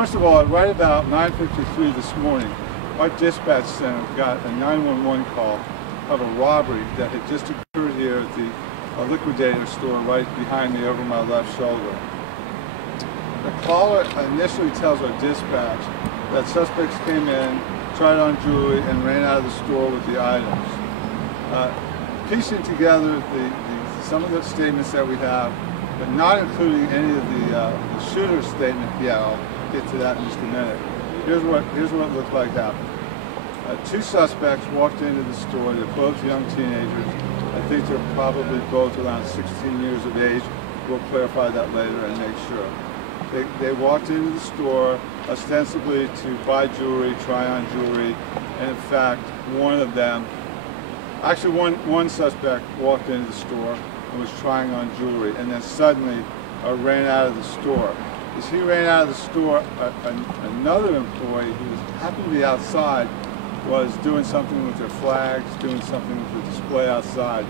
first of all, right about 9:53 this morning, our dispatch center got a 911 call of a robbery that had just occurred here at the liquidator store right behind me over my left shoulder. The caller initially tells our dispatch that suspects came in, tried on jewelry, and ran out of the store with the items. Piecing together some of the statements that we have, but not including any of the shooter's statement. Yeah, I'll get to that in just a minute. Here's what it looked like happened. Two suspects walked into the store. They're both young teenagers. I think they're probably both around 16 years of age. We'll clarify that later and make sure. They walked into the store ostensibly to buy jewelry, try on jewelry, and in fact, one of them, actually one suspect walked into the store and was trying on jewelry, and then suddenly ran out of the store. As he ran out of the store, another employee who happened to be outside was doing something with their flags, doing something with the display outside,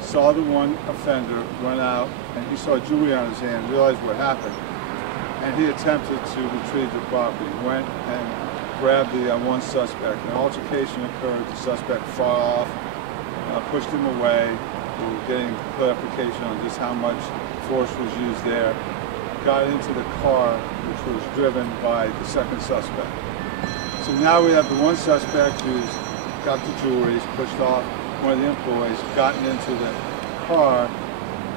saw the one offender run out, and he saw jewelry on his hand, realized what happened, and he attempted to retrieve the property. Went and grabbed the one suspect. An altercation occurred. The suspect fought off, pushed him away. We were getting clarification on just how much force was used there. Got into the car, which was driven by the second suspect. So now we have the one suspect who's got the jewelry, he's pushed off one of the employees, gotten into the car,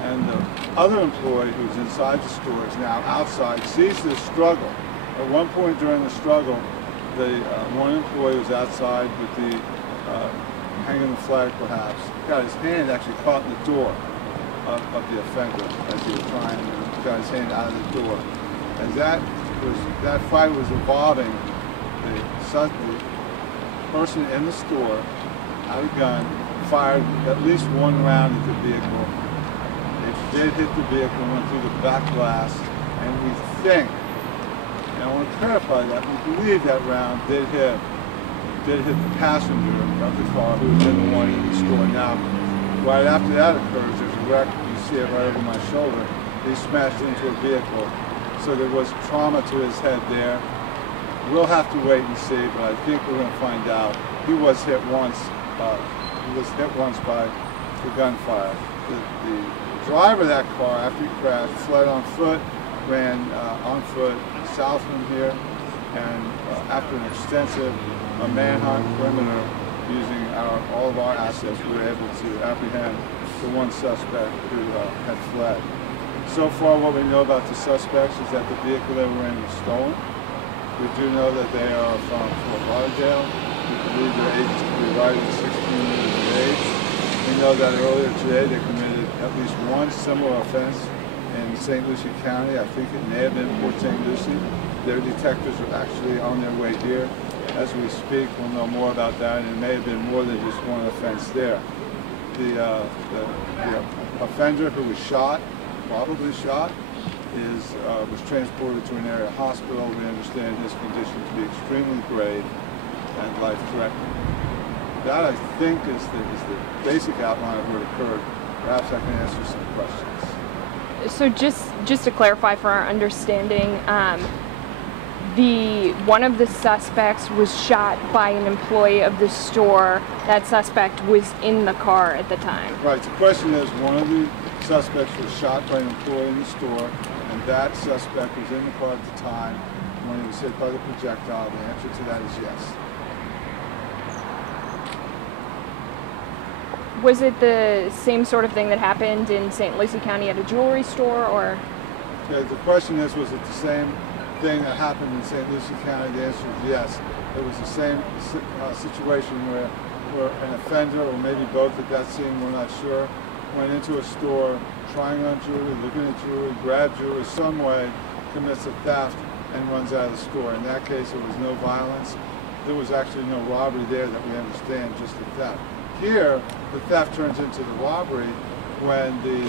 and the other employee who's inside the store is now outside, sees the struggle. At one point during the struggle, the one employee was outside with the hanging the flag perhaps, got his hand actually caught in the door of the offender as he was trying to got his hand out of the door. As that fight was evolving, the person in the store had a gun, fired at least one round at the vehicle. It did hit the vehicle, went through the back glass, and we think, and I want to clarify that, we believe that round did hit the passenger of the car who was in the one in the store. Now, right after that occurs, there's a wreck, you see it right over my shoulder. He smashed into a vehicle, so there was trauma to his head there. We'll have to wait and see, but I think we're going to find out. He was hit once. He was hit once by the gunfire. The driver of that car, after he crashed, fled on foot, ran on foot south from here, and after an extensive manhunt perimeter using all of our assets, we were able to apprehend the one suspect who had fled. So far, what we know about the suspects is that the vehicle they were in was stolen. We do know that they are from Fort Lauderdale. We believe their ages to be right at 16 years of age. We know that earlier today they committed at least one similar offense in St. Lucie County. I think it may have been Port St. Lucie. Their detectives are actually on their way here. As we speak, we'll know more about that, and it may have been more than just one offense there. The offender who was shot, probably shot, was transported to an area hospital. We understand his condition to be extremely grave and life-threatening. That, I think, is the basic outline of what occurred. Perhaps I can answer some questions. So just to clarify for our understanding, one of the suspects was shot by an employee of the store. That suspect was in the car at the time. Right. The question is, one of the suspects was shot by an employee in the store, and that suspect was in the car at the time when he was hit by the projectile. The answer to that is yes. Was it the same sort of thing that happened in St. Lucie County at a jewelry store, or? Okay, the question is, was it the same thing that happened in St. Lucie County? The answer is yes. It was the same situation where an offender, or maybe both at that scene, we're not sure, went into a store, trying on jewelry, looking at jewelry, grabbed jewelry, some way commits a theft and runs out of the store. In that case, there was no violence. There was actually no robbery there that we understand, just the theft. Here, the theft turns into the robbery when the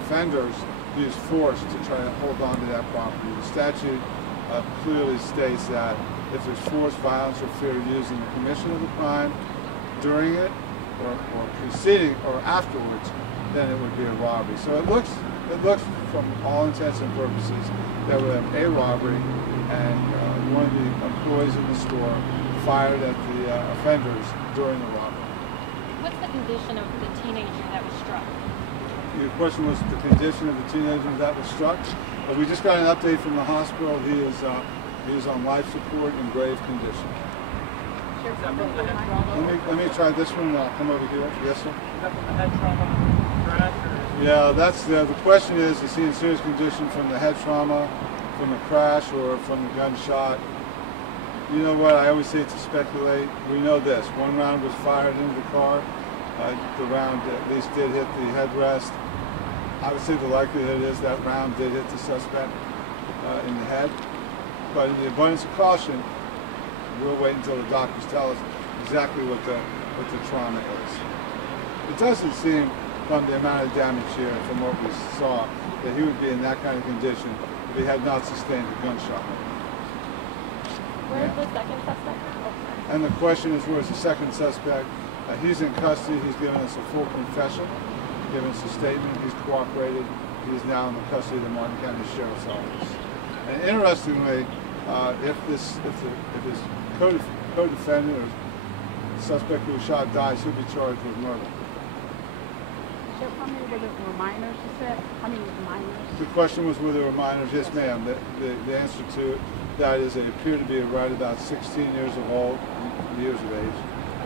offenders use force to try to hold on to that property. The statute clearly states that if there's force, violence, or fear used in the commission of the crime, during it, or preceding or afterwards, then it would be a robbery. So it looks It looks, from all intents and purposes, that we have a robbery, and one of the employees in the store fired at the offenders during the robbery. What's the condition of the teenager that was struck? Your question was the condition of the teenager that was struck. We just got an update from the hospital. He is on life support in grave condition. Sure, Let me try this one. I'll come over here. Yes, sir. Is that from the head trauma crash? Yeah, that's the question is he in serious condition from the head trauma, from the crash, or from the gunshot? You know what? I always hate to speculate. We know this: one round was fired into the car. The round at least did hit the headrest. I would say the likelihood is that round did hit the suspect in the head. But in the abundance of caution, we'll wait until the doctors tell us exactly what the trauma is. It doesn't seem, from the amount of damage here, from what we saw, that he would be in that kind of condition if he had not sustained a gunshot. Where's the second suspect? And the question is, where's the second suspect? He's in custody. He's given us a full confession, given us a statement. He's cooperated. He's now in the custody of the Martin County Sheriff's Office. And interestingly, if his co-defendant or suspect who was shot dies, he'll be charged with murder. Sheriff, how many were there minors, you said? How many minors? The question was whether there were minors. Yes, ma'am. The answer to that is they appear to be right about 16 years of age. Are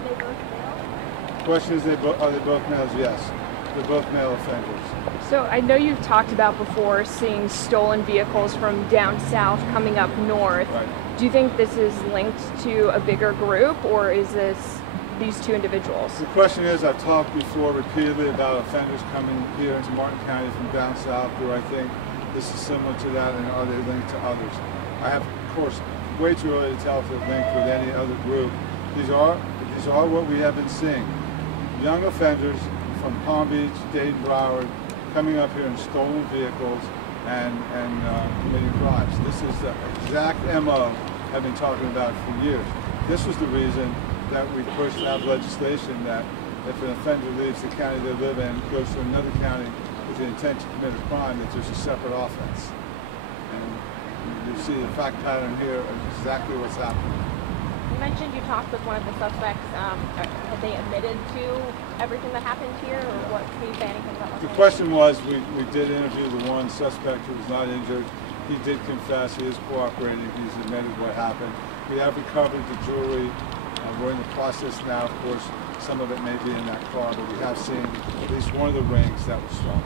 they both male? The question is, are they both males? Yes. They're both male offenders. So I know you've talked about before seeing stolen vehicles from down south coming up north. Right. Do you think this is linked to a bigger group, or is this these two individuals? The question is, I've talked before repeatedly about offenders coming here into Martin County from down south. Do I think this is similar to that, and are they linked to others? I have, of course, way too early to tell if they're linked with any other group. These are what we have been seeing. Young offenders from Palm Beach, Dayton, Broward, coming up here in stolen vehicles and committing crimes. This is the exact MO I've been talking about for years. This was the reason that we pushed to have legislation that if an offender leaves the county they live in, goes to another county with the intent to commit a crime, that there's a separate offense. And you see the fact pattern here of exactly what's happening. You mentioned you talked with one of the suspects. Have they admitted to everything that happened here, or what? Can you say anything about The that? question was, we did interview the one suspect who was not injured. He did confess. He is cooperating. He's admitted what happened. We have recovered the jewelry. We're in the process now. Of course, some of it may be in that car, but we have seen at least one of the rings that was stolen.